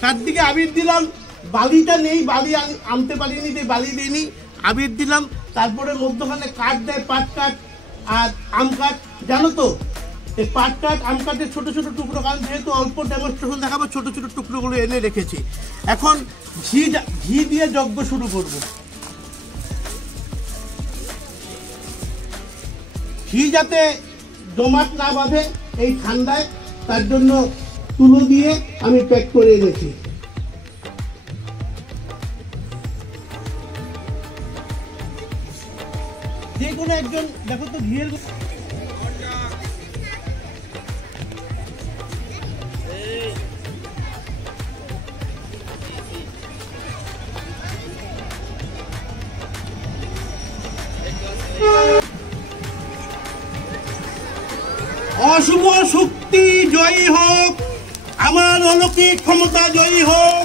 চারদিকে আবির দিলাম, বালিটা নেই, বালি আনতে পারিনি, বালি দিইনি, আবির দিলাম। তারপরে মধ্যখানে কাঠ দেয়, পাট কাঠ আর আম কাঠ। জানো তো এই পাট কাঠ আম কাঠের ছোটো ছোটো টুকরো, কারণ যেহেতু অল্প ডেমনস্ট্রেশন দেখাবো, ছোটো ছোটো টুকরোগুলো এনে রেখেছি। এখন ঘি দিয়ে যজ্ঞ শুরু করব। ঘি যাতে জমাট না বাঁধে এই ঠান্ডায়, তার জন্য তুলো দিয়ে আমি প্যাক করে এনেছি। যে কোনো একজন দেখো তো ঘিয়ের অশুভ শক্তি জয়ী হোক, আমার অলৌকিক ক্ষমতা জয়ী হোক।